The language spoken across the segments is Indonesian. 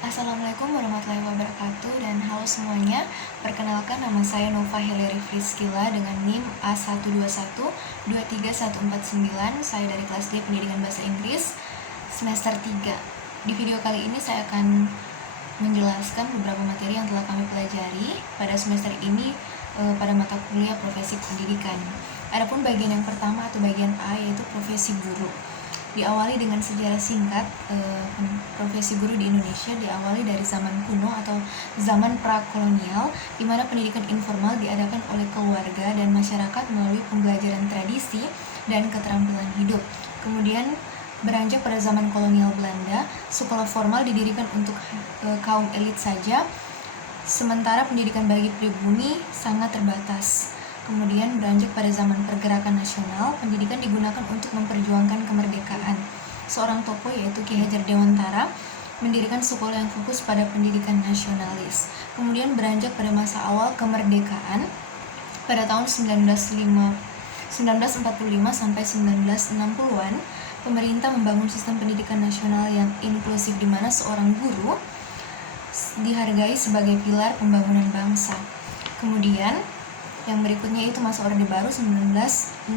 Assalamualaikum warahmatullahi wabarakatuh dan halo semuanya. Perkenalkan, nama saya Nova Hileri Friskila dengan NIM A121-23149. Saya dari kelas D Pendidikan Bahasa Inggris semester 3. Di video kali ini saya akan menjelaskan beberapa materi yang telah kami pelajari pada semester ini pada mata kuliah profesi pendidikan. Adapun bagian yang pertama atau bagian A yaitu profesi guru. Diawali dengan sejarah singkat, profesi guru di Indonesia diawali dari zaman kuno atau zaman prakolonial, di mana pendidikan informal diadakan oleh keluarga dan masyarakat melalui pembelajaran tradisi dan keterampilan hidup. Kemudian beranjak pada zaman kolonial Belanda, sekolah formal didirikan untuk kaum elit saja, sementara pendidikan bagi pribumi sangat terbatas. Kemudian beranjak pada zaman pergerakan nasional, pendidikan digunakan untuk memperjuangkan kemerdekaan. Seorang tokoh yaitu Ki Hajar Dewantara mendirikan sekolah yang fokus pada pendidikan nasionalis. Kemudian beranjak pada masa awal kemerdekaan pada tahun 1945 sampai 1960-an, pemerintah membangun sistem pendidikan nasional yang inklusif di mana seorang guru dihargai sebagai pilar pembangunan bangsa. Kemudian yang berikutnya itu masa Orde Baru 1966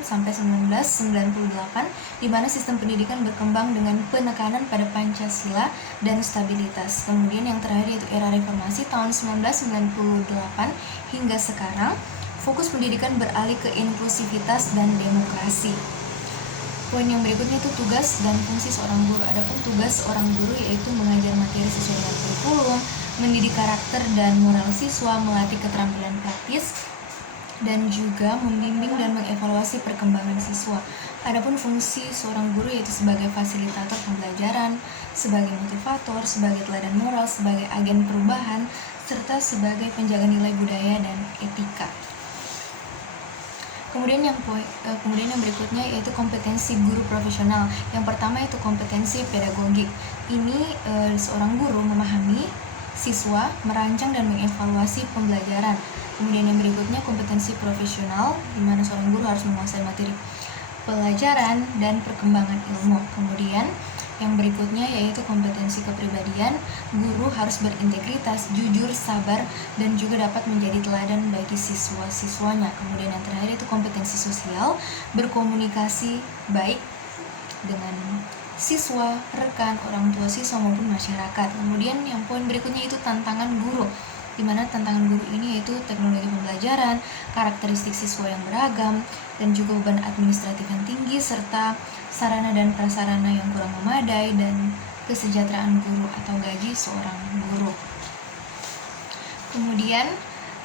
sampai 1998, di mana sistem pendidikan berkembang dengan penekanan pada Pancasila dan stabilitas. Kemudian yang terakhir yaitu era reformasi tahun 1998 hingga sekarang, fokus pendidikan beralih ke inklusivitas dan demokrasi. Poin yang berikutnya itu tugas dan fungsi seorang guru. Adapun tugas seorang guru yaitu mengajar materi sesuai dengan kurikulum, mendidik karakter dan moral siswa, melatih keterampilan praktis, dan juga membimbing dan mengevaluasi perkembangan siswa. Adapun fungsi seorang guru yaitu sebagai fasilitator pembelajaran, sebagai motivator, sebagai teladan moral, sebagai agen perubahan, serta sebagai penjaga nilai budaya dan etika. Kemudian yang berikutnya yaitu kompetensi guru profesional. Yang pertama itu kompetensi pedagogik. Ini seorang guru memahami siswa, merancang dan mengevaluasi pembelajaran. Kemudian yang berikutnya kompetensi profesional, di mana seorang guru harus menguasai materi pelajaran dan perkembangan ilmu. Kemudian yang berikutnya yaitu kompetensi kepribadian. Guru harus berintegritas, jujur, sabar, dan juga dapat menjadi teladan bagi siswa-siswanya. Kemudian yang terakhir itu kompetensi sosial, berkomunikasi baik dengan siswa, rekan, orang tua siswa maupun masyarakat. Kemudian yang poin berikutnya itu tantangan guru, di mana tantangan guru ini yaitu teknologi pembelajaran, karakteristik siswa yang beragam, dan juga beban administratif yang tinggi, serta sarana dan prasarana yang kurang memadai, dan kesejahteraan guru atau gaji seorang guru. Kemudian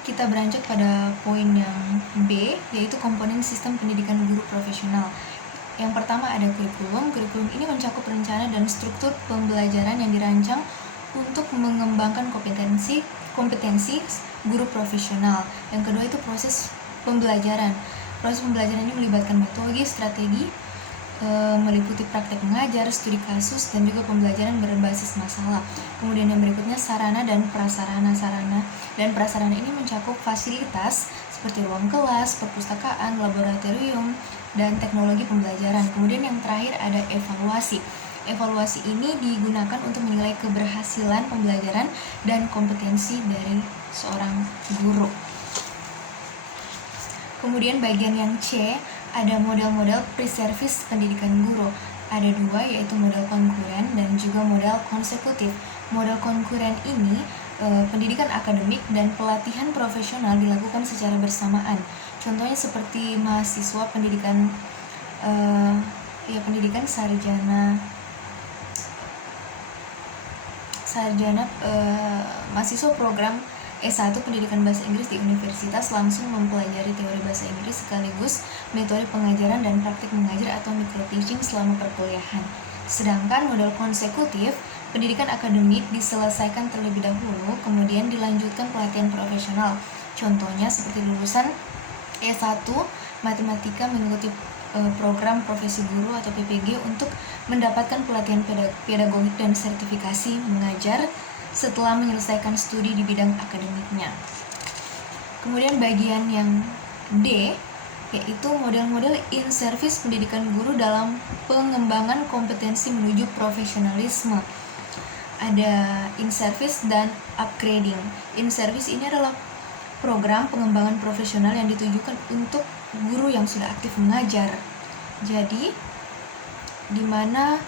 kita beranjak pada poin yang B, yaitu komponen sistem pendidikan guru profesional. Yang pertama ada kurikulum. Kurikulum ini mencakup rencana dan struktur pembelajaran yang dirancang untuk mengembangkan kompetensi guru profesional. Yang kedua itu proses pembelajaran. Proses pembelajaran ini melibatkan metodologi, strategi, meliputi praktek mengajar, studi kasus, dan juga pembelajaran berbasis masalah. Kemudian yang berikutnya sarana dan prasarana. Sarana dan prasarana ini mencakup fasilitas seperti ruang kelas, perpustakaan, laboratorium, dan teknologi pembelajaran. Kemudian yang terakhir ada evaluasi. Evaluasi ini digunakan untuk menilai keberhasilan pembelajaran dan kompetensi dari seorang guru. Kemudian bagian yang C, ada model-model pre-service pendidikan guru. Ada dua, yaitu model konkuren dan juga model konsekutif. Model konkuren ini pendidikan akademik dan pelatihan profesional dilakukan secara bersamaan. Contohnya seperti mahasiswa pendidikan sarjana mahasiswa program S1 Pendidikan Bahasa Inggris di universitas langsung mempelajari teori bahasa Inggris sekaligus metode pengajaran dan praktik mengajar atau micro-teaching selama perkuliahan. Sedangkan model konsekutif, pendidikan akademik diselesaikan terlebih dahulu, kemudian dilanjutkan pelatihan profesional. Contohnya seperti lulusan S1 Matematika mengikuti program profesi guru atau PPG untuk mendapatkan pelatihan pedagogik dan sertifikasi mengajar setelah menyelesaikan studi di bidang akademiknya. Kemudian bagian yang D, yaitu model-model in-service pendidikan guru dalam pengembangan kompetensi menuju profesionalisme. ada in-service dan upgrading. In-service ini adalah program pengembangan profesional yang ditujukan untuk guru yang sudah aktif mengajar. Jadi, di mana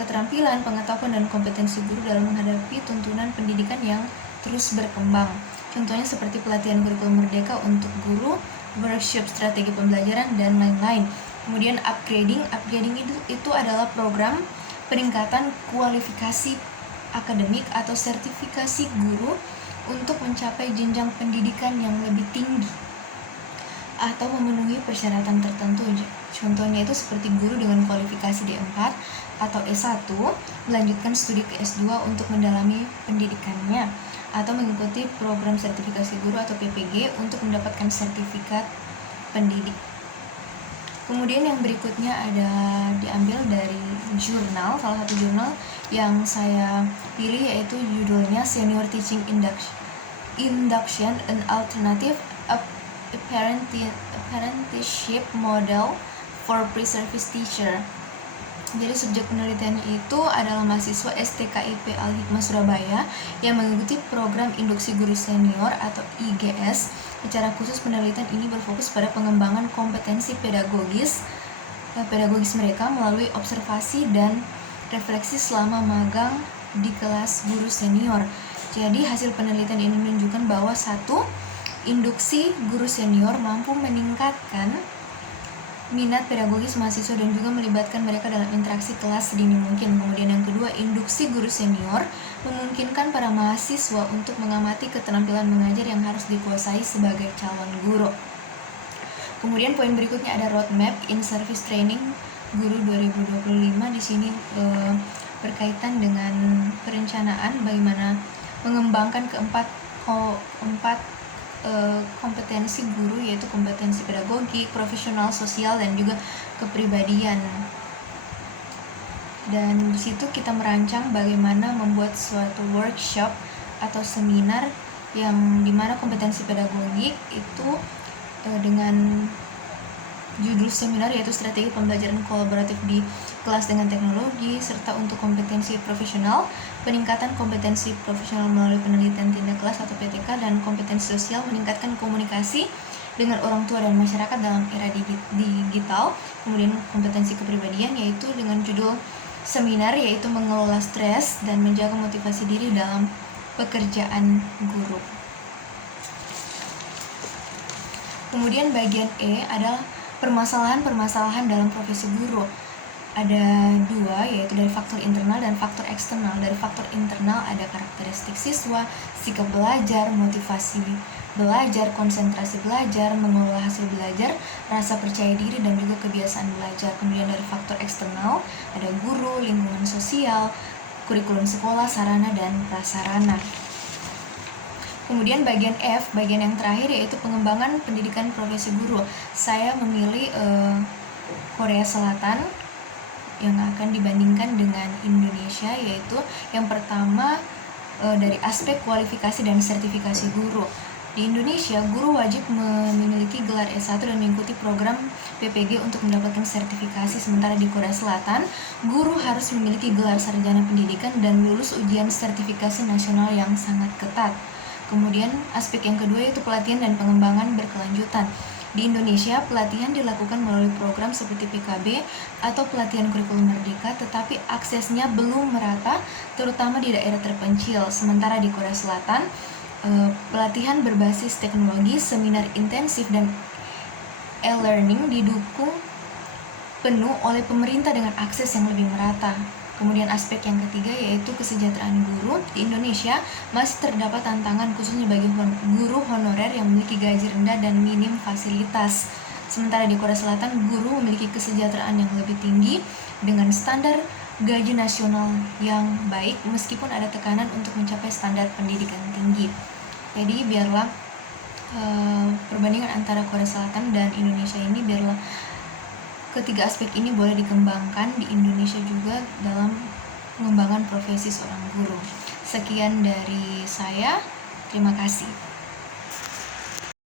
keterampilan, pengetahuan, dan kompetensi guru dalam menghadapi tuntunan pendidikan yang terus berkembang. Contohnya seperti pelatihan kurikulum merdeka untuk guru, workshop strategi pembelajaran, dan lain-lain. Kemudian upgrading itu adalah program peningkatan kualifikasi akademik atau sertifikasi guru untuk mencapai jenjang pendidikan yang lebih tinggi atau memenuhi persyaratan tertentu. Contohnya itu seperti guru dengan kualifikasi D4 atau S1 melanjutkan studi ke S2 untuk mendalami pendidikannya, atau mengikuti program sertifikasi guru atau PPG untuk mendapatkan sertifikat pendidik. Kemudian yang berikutnya ada diambil dari jurnal, salah satu jurnal yang saya pilih yaitu judulnya Senior Teaching Induction an Alternative Apprenticeship Model for Pre-Service Teacher. Jadi subjek penelitiannya itu adalah mahasiswa STKIP Al-Hikmah Surabaya yang mengikuti program induksi guru senior atau IGS. Secara khusus penelitian ini berfokus pada pengembangan kompetensi pedagogis mereka melalui observasi dan refleksi selama magang di kelas guru senior. Jadi hasil penelitian ini menunjukkan bahwa satu, induksi guru senior mampu meningkatkan minat pedagogis mahasiswa dan juga melibatkan mereka dalam interaksi kelas sedini mungkin. Kemudian yang kedua, induksi guru senior memungkinkan para mahasiswa untuk mengamati keterampilan mengajar yang harus dikuasai sebagai calon guru. Kemudian poin berikutnya ada roadmap in service training guru 2025. Di sini berkaitan dengan perencanaan bagaimana mengembangkan keempat kompetensi guru, yaitu kompetensi pedagogik, profesional, sosial, dan juga kepribadian. Dan di situ kita merancang bagaimana membuat suatu workshop atau seminar yang dimana kompetensi pedagogik itu dengan judul seminar yaitu strategi pembelajaran kolaboratif di kelas dengan teknologi, serta untuk kompetensi profesional, peningkatan kompetensi profesional melalui penelitian tindak kelas atau PTK, dan kompetensi sosial meningkatkan komunikasi dengan orang tua dan masyarakat dalam era digital. Kemudian kompetensi kepribadian yaitu dengan judul seminar yaitu mengelola stres dan menjaga motivasi diri dalam pekerjaan guru. Kemudian bagian E adalah permasalahan-permasalahan dalam profesi guru. Ada dua, yaitu dari faktor internal dan faktor eksternal. Dari faktor internal ada karakteristik siswa, sikap belajar, motivasi belajar, konsentrasi belajar, mengelola hasil belajar, rasa percaya diri, dan juga kebiasaan belajar. Kemudian dari faktor eksternal ada guru, lingkungan sosial, kurikulum sekolah, sarana dan prasarana. Kemudian bagian F, bagian yang terakhir yaitu pengembangan pendidikan profesi guru. Saya memilih Korea Selatan yang akan dibandingkan dengan Indonesia, yaitu yang pertama dari aspek kualifikasi dan sertifikasi guru. Di Indonesia, guru wajib memiliki gelar S1 dan mengikuti program PPG untuk mendapatkan sertifikasi. Sementara di Korea Selatan, guru harus memiliki gelar sarjana pendidikan dan lulus ujian sertifikasi nasional yang sangat ketat. Kemudian aspek yang kedua yaitu pelatihan dan pengembangan berkelanjutan. Di Indonesia, pelatihan dilakukan melalui program seperti PKB atau pelatihan kurikulum merdeka, tetapi aksesnya belum merata, terutama di daerah terpencil. Sementara di Korea Selatan, pelatihan berbasis teknologi, seminar intensif, dan e-learning didukung penuh oleh pemerintah dengan akses yang lebih merata. Kemudian aspek yang ketiga yaitu kesejahteraan guru. Di Indonesia masih terdapat tantangan khususnya bagi guru honorer yang memiliki gaji rendah dan minim fasilitas. Sementara di Korea Selatan, guru memiliki kesejahteraan yang lebih tinggi dengan standar gaji nasional yang baik meskipun ada tekanan untuk mencapai standar pendidikan tinggi. Jadi biarlah perbandingan antara Korea Selatan dan Indonesia ini biarlah ketiga aspek ini boleh dikembangkan di Indonesia juga dalam pengembangan profesi seorang guru. Sekian dari saya, terima kasih.